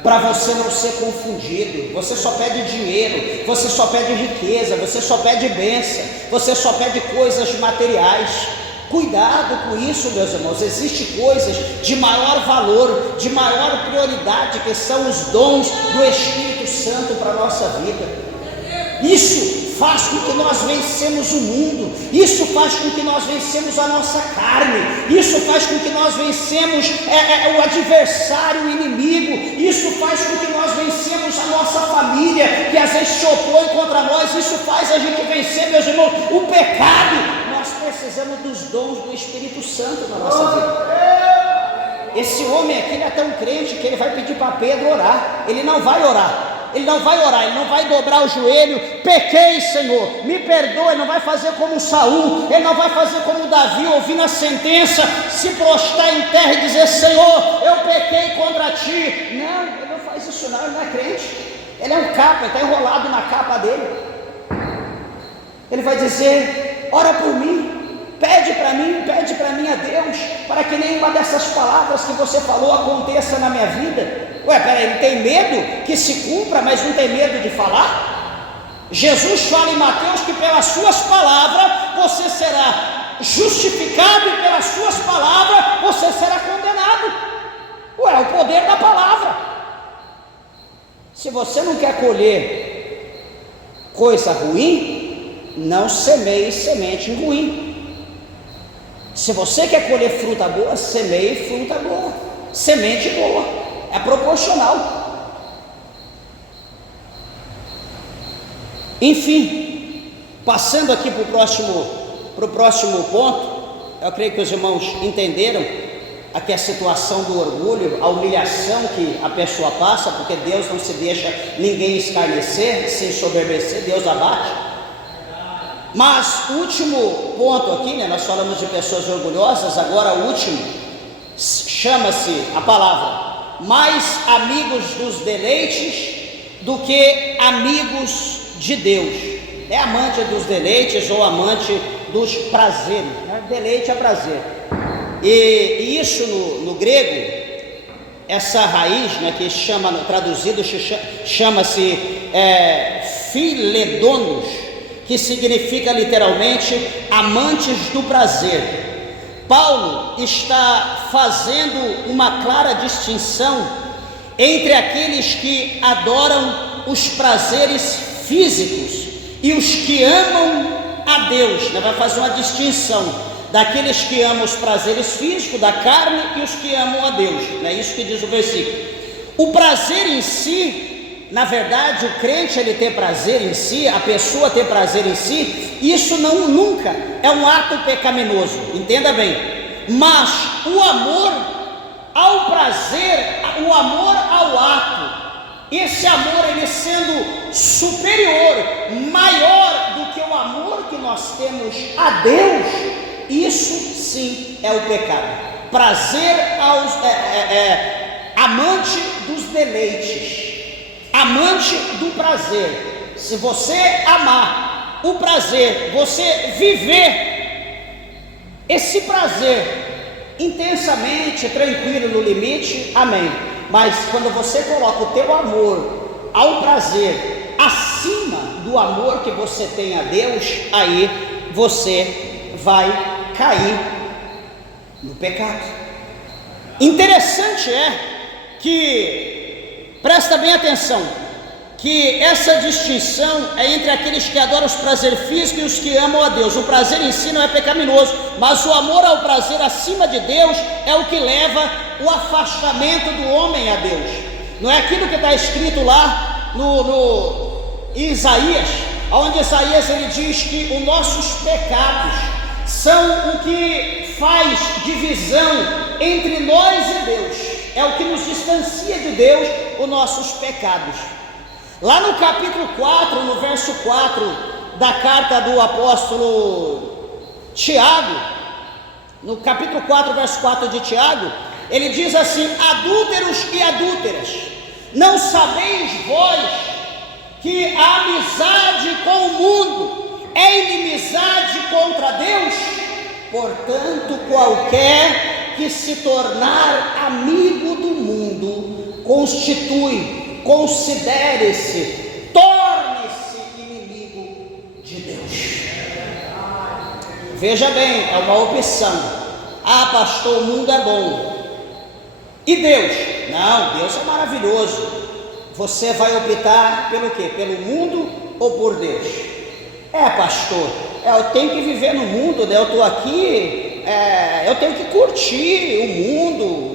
para você não ser confundido. Você só pede dinheiro, você só pede riqueza, você só pede bênção, você só pede coisas materiais. Cuidado com isso, meus irmãos. Existem coisas de maior valor, de maior prioridade, que são os dons do Espírito Santo para a nossa vida. Isso faz com que nós vencemos o mundo, isso faz com que nós vencemos a nossa carne, isso faz com que nós vencemos o adversário, o inimigo, isso faz com que nós vencemos a nossa família, que às vezes se opõe contra nós, isso faz a gente vencer, meus irmãos, o pecado. Nós precisamos dos dons do Espírito Santo na nossa vida. Esse homem aqui, ele é tão crente que ele vai pedir para Pedro orar. Ele não vai orar, ele não vai dobrar o joelho: pequei, Senhor, me perdoe. Ele não vai fazer como Saul, ele não vai fazer como Davi, ouvindo a sentença, se prostrar em terra e dizer: Senhor, eu pequei contra ti. Não, ele não faz isso não, ele não é crente, ele é um capa, ele está enrolado na capa dele. Ele vai dizer: ora por mim, pede para mim a Deus, para que nenhuma dessas palavras que você falou aconteça na minha vida. Ué, peraí, ele tem medo que se cumpra, mas não tem medo de falar? Jesus fala em Mateus que pelas suas palavras você será justificado e pelas suas palavras você será condenado. Ué, é o poder da palavra. Se você não quer colher coisa ruim, não semeie semente ruim. Se você quer colher fruta boa, semeie fruta boa, semente boa. É proporcional. Enfim, passando aqui para o próximo ponto, eu creio que os irmãos entenderam aqui a situação do orgulho, a humilhação que a pessoa passa, porque Deus não se deixa ninguém escarnecer, se ensoberbecer, Deus abate. Mas o último ponto aqui, nós falamos de pessoas orgulhosas, agora o último, chama-se a palavra: mais amigos dos deleites do que amigos de Deus. É amante dos deleites ou amante dos prazeres, né? Deleite é prazer. E isso no grego, essa raiz, né, que traduzido chama-se philedonos, que significa literalmente amantes do prazer. Paulo está fazendo uma clara distinção entre aqueles que adoram os prazeres físicos e os que amam a Deus, né? Vai fazer uma distinção daqueles que amam os prazeres físicos, da carne, e os que amam a Deus. É isso que diz o versículo. O prazer em si, na verdade, o crente ele ter prazer em si, a pessoa ter prazer em si, isso nunca é um ato pecaminoso, entenda bem. Mas o amor ao prazer, o amor ao ato, esse amor ele sendo superior, maior do que o amor que nós temos a Deus, isso sim é o pecado. Prazer amante dos deleites, amante do prazer. Se você amar o prazer, você viver esse prazer, intensamente tranquilo no limite, amém. Mas quando você coloca o teu amor ao prazer acima do amor que você tem a Deus, aí você vai cair no pecado. Interessante é que, presta bem atenção, que essa distinção é entre aqueles que adoram os prazeres físicos e os que amam a Deus. O prazer em si não é pecaminoso, mas o amor ao prazer acima de Deus é o que leva o afastamento do homem a Deus. Não é aquilo que está escrito lá em Isaías, onde Isaías ele diz que os nossos pecados são o que faz divisão entre nós e Deus, é o que nos distancia de Deus, os nossos pecados. Lá no capítulo 4, no verso 4 da carta do apóstolo Tiago, no capítulo 4, verso 4 de Tiago, ele diz assim: adúlteros e adúlteras, não sabeis vós que a amizade com o mundo é inimizade contra Deus? Portanto, qualquer que se tornar amigo do mundo considere-se, torne-se inimigo de Deus. Veja bem, é uma opção. Ah, pastor, o mundo é bom. E Deus? Não, Deus é maravilhoso. Você vai optar pelo quê? Pelo mundo ou por Deus? Pastor, eu tenho que viver no mundo, né? Eu estou aqui, eu tenho que curtir o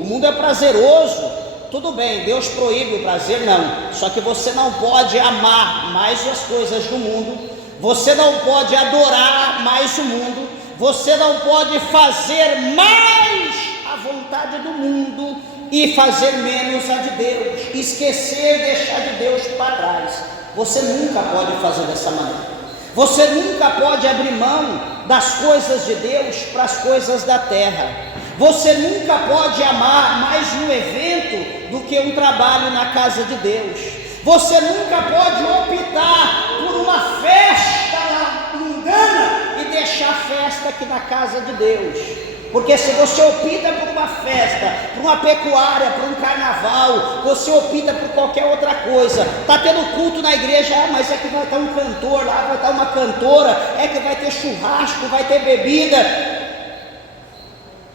mundo é prazeroso. Tudo bem, Deus proíbe o prazer? Não. Só que você não pode amar mais as coisas do mundo, você não pode adorar mais o mundo, você não pode fazer mais a vontade do mundo e fazer menos a de Deus, esquecer, deixar de Deus para trás. Você nunca pode fazer dessa maneira. Você nunca pode abrir mão das coisas de Deus para as coisas da terra. Você nunca pode amar mais um evento do que um trabalho na casa de Deus. Você nunca pode optar por uma festa mundana e deixar a festa aqui na casa de Deus. Porque se você opta por uma festa, por uma pecuária, por um carnaval, você opta por qualquer outra coisa, está tendo culto na igreja, mas é que vai estar um cantor lá, vai estar uma cantora, é que vai ter churrasco, vai ter bebida.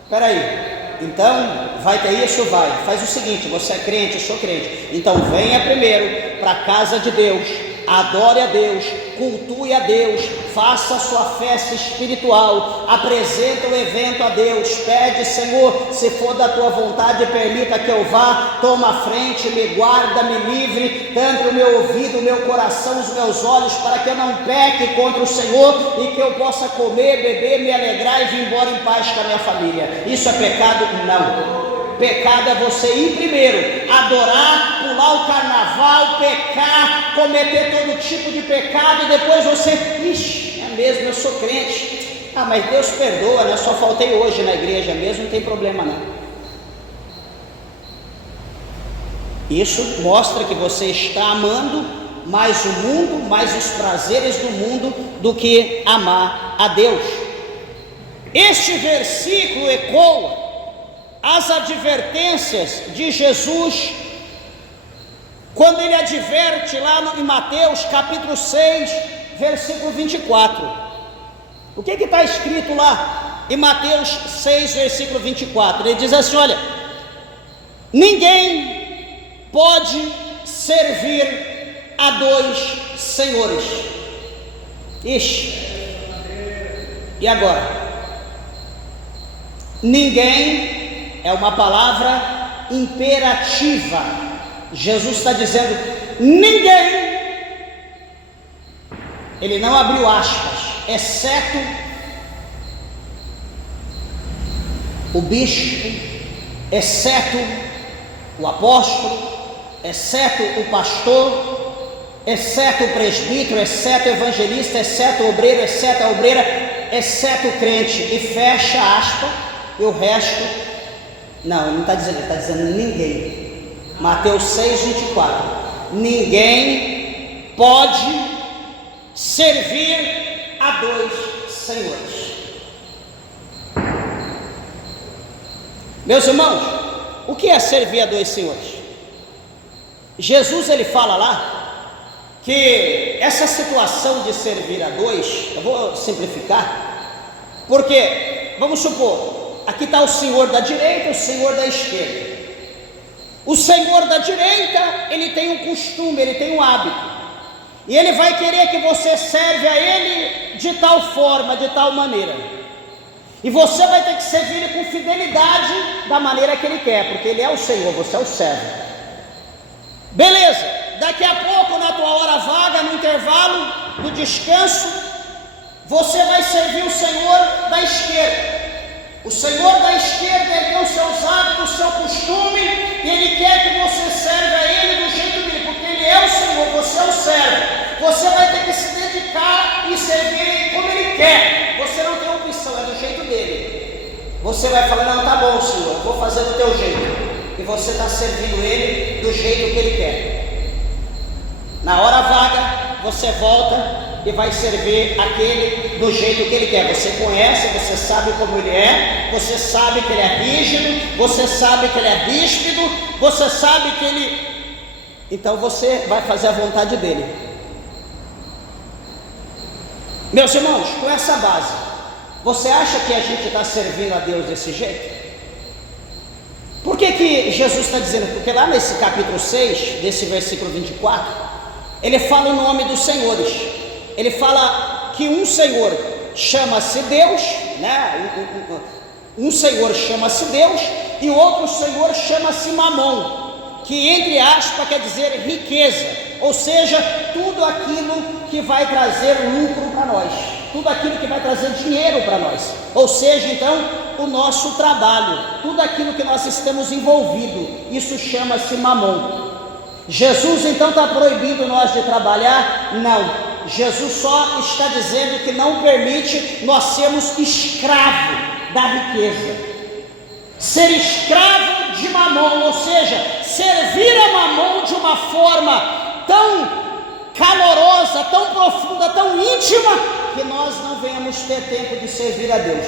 Espera aí, então vai ter isso? Vai. Faz o seguinte, você é crente, eu sou crente, então venha primeiro para a casa de Deus, adore a Deus, cultue a Deus, faça a sua festa espiritual, apresenta o evento a Deus, pede: Senhor, se for da tua vontade, permita que eu vá, toma a frente, me guarda, me livre, tampe o meu ouvido, o meu coração, os meus olhos, para que eu não peque contra o Senhor e que eu possa comer, beber, me alegrar e vir embora em paz com a minha família. Isso é pecado? Não. Pecado é você ir primeiro, adorar, pular o carnaval, pecar, cometer todo tipo de pecado, e depois você, ixi, é mesmo, eu sou crente, mas Deus perdoa, né? Só faltei hoje na igreja mesmo, não tem problema não. Isso mostra que você está amando mais o mundo, mais os prazeres do mundo, do que amar a Deus. Este versículo ecoa as advertências de Jesus, quando ele adverte lá em Mateus capítulo 6, versículo 24. O que está escrito lá em Mateus 6, versículo 24? Ele diz assim: olha, ninguém pode servir a dois senhores. Ixi, e agora? Ninguém é uma palavra imperativa. Jesus está dizendo ninguém. Ele não abriu aspas, exceto o bispo, exceto o apóstolo, exceto o pastor, exceto o presbítero, exceto o evangelista, exceto o obreiro, exceto a obreira, exceto o crente, e fecha aspas, e o resto. Não, ele não está dizendo, ele está dizendo ninguém. Mateus 6, 24. Ninguém pode servir a dois senhores. Meus irmãos, o que é servir a dois senhores? Jesus ele fala lá que essa situação de servir a dois, eu vou simplificar, porque vamos supor, aqui está o senhor da direita e o senhor da esquerda. O senhor da direita, ele tem um costume, ele tem um hábito, e ele vai querer que você serve a ele de tal forma, de tal maneira, e você vai ter que servir ele com fidelidade da maneira que ele quer, porque ele é o Senhor, você é o servo. Beleza, daqui a pouco na tua hora vaga, no intervalo, no descanso, você vai servir o Senhor da esquerda. O Senhor da esquerda, ele tem os seus hábitos, o seu costume, e ele quer que você serve a ele do jeito dele, porque ele é o Senhor, você é o servo. Você vai ter que se dedicar e servir ele como ele quer. Você não tem opção, é do jeito dele. Você vai falar, não, tá bom, Senhor, eu vou fazer do teu jeito. E você está servindo ele do jeito que ele quer. Na hora vaga, você volta e vai servir aquele do jeito que ele quer. Você conhece, você sabe como ele é, você sabe que ele é rígido, você sabe que ele é ríspido, você sabe que ele... Então você vai fazer a vontade dele. Meus irmãos, com essa base, você acha que a gente está servindo a Deus desse jeito? Por que Jesus está dizendo? Porque lá nesse capítulo 6, desse versículo 24, ele fala o nome dos senhores. Ele fala que um Senhor chama-se Deus, né? Um Senhor chama-se Deus e o outro Senhor chama-se Mamon, que entre aspas quer dizer riqueza, ou seja, tudo aquilo que vai trazer lucro para nós, tudo aquilo que vai trazer dinheiro para nós, ou seja, então, o nosso trabalho, tudo aquilo que nós estamos envolvidos, isso chama-se Mamon. Jesus então está proibindo nós de trabalhar? Não. Jesus só está dizendo que não permite nós sermos escravos da riqueza, ser escravo de Mamon, ou seja, servir a Mamon de uma forma tão calorosa, tão profunda, tão íntima, que nós não venhamos ter tempo de servir a Deus.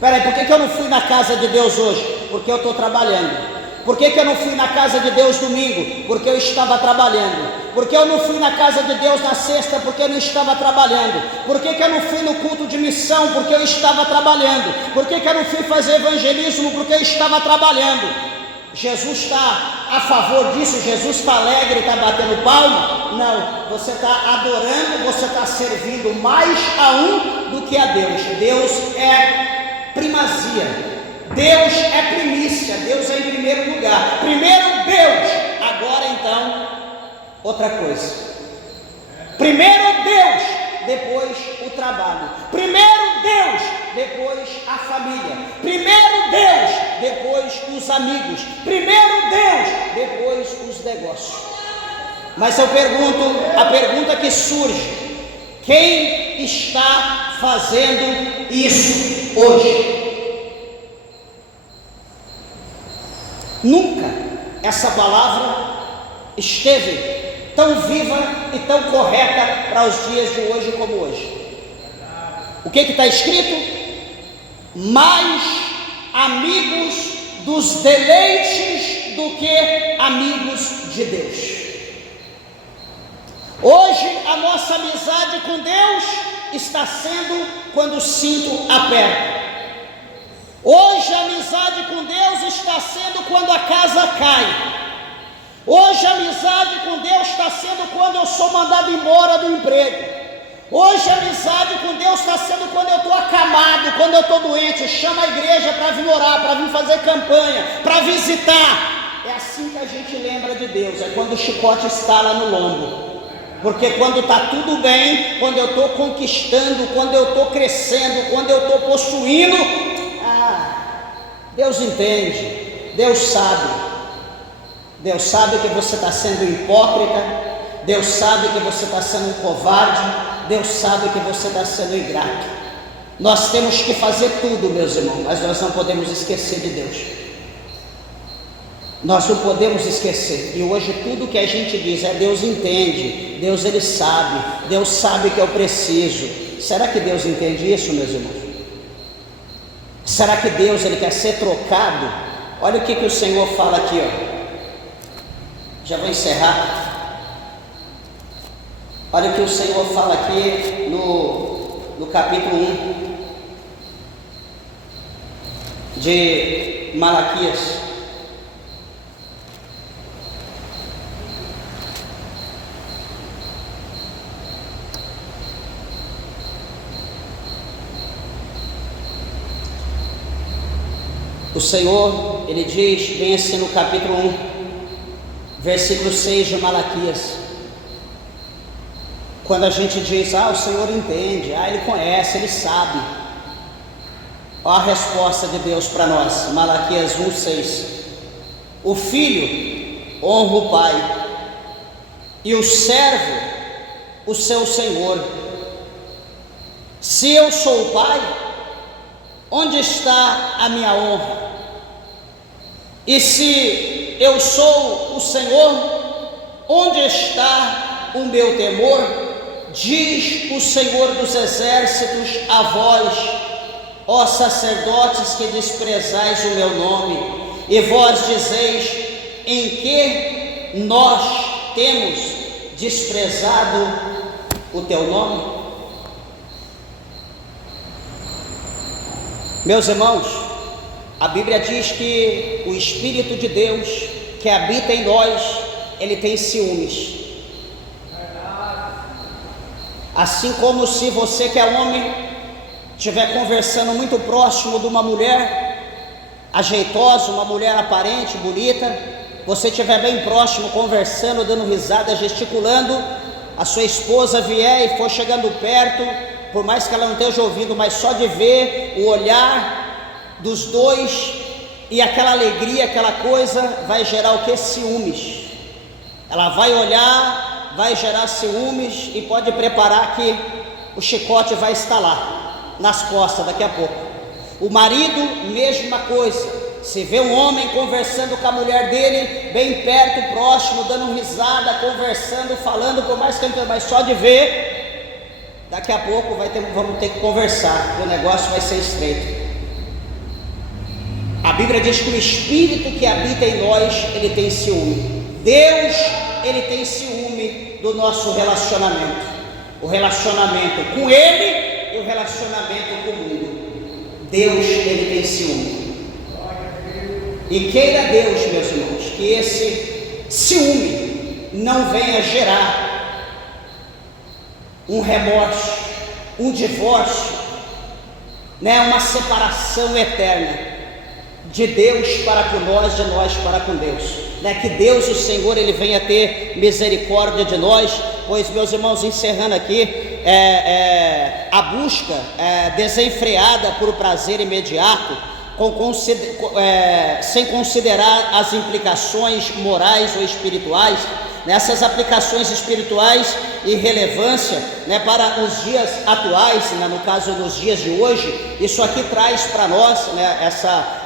Peraí, por que eu não fui na casa de Deus hoje? Porque eu estou trabalhando. Por que eu não fui na casa de Deus domingo? Porque eu estava trabalhando. Por que eu não fui na casa de Deus na sexta? Porque eu não estava trabalhando. Por que eu não fui no culto de missão? Porque eu estava trabalhando. Por que eu não fui fazer evangelismo? Porque eu estava trabalhando. Jesus está a favor disso? Jesus está alegre, está batendo palma? Não, você está adorando, você está servindo mais a um do que a Deus. Deus é primazia. Deus é primícia, Deus é em primeiro lugar. Primeiro Deus, agora então outra coisa. Primeiro Deus, depois o trabalho. Primeiro Deus, depois a família. Primeiro Deus, depois os amigos. Primeiro Deus, depois os negócios. Mas eu pergunto, a pergunta que surge: quem está fazendo isso hoje? Nunca essa palavra esteve tão viva e tão correta para os dias de hoje como hoje. O que está escrito? Mais amigos dos deleites do que amigos de Deus. Hoje a nossa amizade com Deus está sendo quando o cinto aperta. Hoje a amizade com Deus está sendo quando a casa cai. Hoje a amizade com Deus está sendo quando eu sou mandado embora do emprego. Hoje a amizade com Deus está sendo quando eu estou acamado, quando eu estou doente. Chama a igreja para vir orar, para vir fazer campanha, para visitar. É assim que a gente lembra de Deus, é quando o chicote estala no lombo. Porque quando está tudo bem, quando eu estou conquistando, quando eu estou crescendo, quando eu estou possuindo, Deus entende, Deus sabe. Deus sabe que você está sendo hipócrita, Deus sabe que você está sendo um covarde, Deus sabe que você está sendo ingrato. Nós temos que fazer tudo, meus irmãos, mas nós não podemos esquecer de Deus. Nós não podemos esquecer. E hoje tudo que a gente diz é: Deus entende, Deus ele sabe, Deus sabe que eu preciso. Será que Deus entende isso, meus irmãos? Será que Deus ele quer ser trocado? Olha o que o Senhor fala aqui, ó. Já vou encerrar. Olha o que o Senhor fala aqui no capítulo 1 de Malaquias. O Senhor, ele diz bem assim no capítulo 1, versículo 6 de Malaquias. Quando a gente diz, o Senhor entende, Ele conhece, Ele sabe. Olha a resposta de Deus para nós, Malaquias 1:6. O filho honra o pai, e o servo o seu senhor. Se eu sou o pai, onde está a minha honra? E se eu sou o Senhor, onde está o meu temor? Diz o Senhor dos exércitos a vós, ó sacerdotes que desprezais o meu nome, e vós dizeis, em que nós temos desprezado o teu nome? Meus irmãos, a Bíblia diz que o Espírito de Deus que habita em nós, ele tem ciúmes. Assim como se você que é homem estiver conversando muito próximo de uma mulher ajeitosa, uma mulher aparente, bonita, você estiver bem próximo, conversando, dando risada, gesticulando, a sua esposa vier e for chegando perto, por mais que ela não esteja ouvindo, mas só de ver o olhar dos dois e aquela alegria, aquela coisa, vai gerar o que? Ciúmes. Ela vai olhar, vai gerar ciúmes e pode preparar que o chicote vai estalar nas costas daqui a pouco. O marido, mesma coisa. Se vê um homem conversando com a mulher dele, bem perto, próximo, dando risada, conversando, falando, por mais que ele, mas só de ver, daqui a pouco vamos ter que conversar, o negócio vai ser estreito. A Bíblia diz que o Espírito que habita em nós, ele tem ciúme. Deus, ele tem ciúme do nosso relacionamento. O relacionamento com ele e o relacionamento com o mundo. Deus, ele tem ciúme. E queira Deus, meus irmãos, que esse ciúme não venha gerar um remorso, um divórcio, uma separação eterna de Deus para com nós, de nós para com Deus. Que Deus, o Senhor, ele venha ter misericórdia de nós, pois, meus irmãos, encerrando aqui, a busca desenfreada por prazer imediato, sem considerar as implicações morais ou espirituais, nessas aplicações espirituais e relevância para os dias atuais, no caso nos dias de hoje. Isso aqui traz para nós,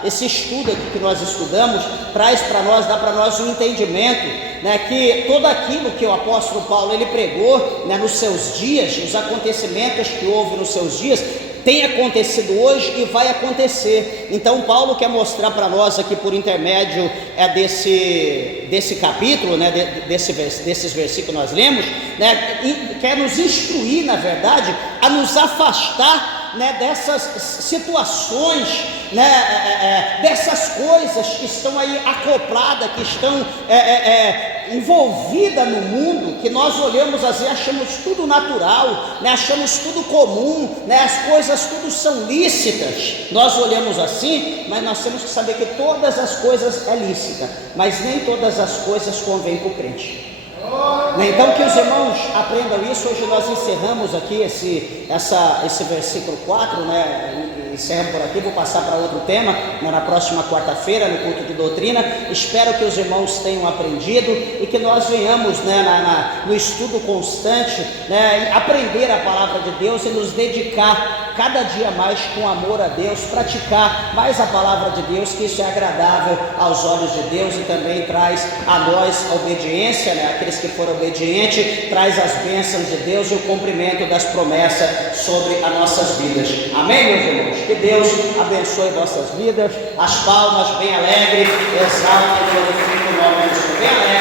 esse estudo aqui que nós estudamos, traz para nós, dá para nós um entendimento, que tudo aquilo que o apóstolo Paulo ele pregou, nos seus dias, os acontecimentos que houve nos seus dias, tem acontecido hoje e vai acontecer. Então Paulo quer mostrar para nós aqui por intermédio desse capítulo, desses versículos que nós lemos, e quer nos instruir, na verdade, a nos afastar dessas situações, dessas coisas que estão aí acopladas, que estão envolvidas no mundo, que nós olhamos assim, achamos tudo natural, achamos tudo comum, as coisas tudo são lícitas, nós olhamos assim, mas nós temos que saber que todas as coisas é lícita, mas nem todas as coisas convém para o crente. Então que os irmãos aprendam isso. Hoje nós encerramos aqui esse versículo 4, encerramos por aqui, vou passar para outro tema, na próxima quarta-feira, no culto de doutrina. Espero que os irmãos tenham aprendido e que nós venhamos no estudo constante, aprender a palavra de Deus e nos dedicar cada dia mais com amor a Deus, praticar mais a palavra de Deus, que isso é agradável aos olhos de Deus e também traz a nós a obediência, né? Aqueles que foram obedientes, traz as bênçãos de Deus e o cumprimento das promessas sobre as nossas vidas. Amém, meus irmãos? Que Deus abençoe vossas vidas. As palmas bem alegres, exaltem e glorifiquem o nome do Senhor. Bem alegre.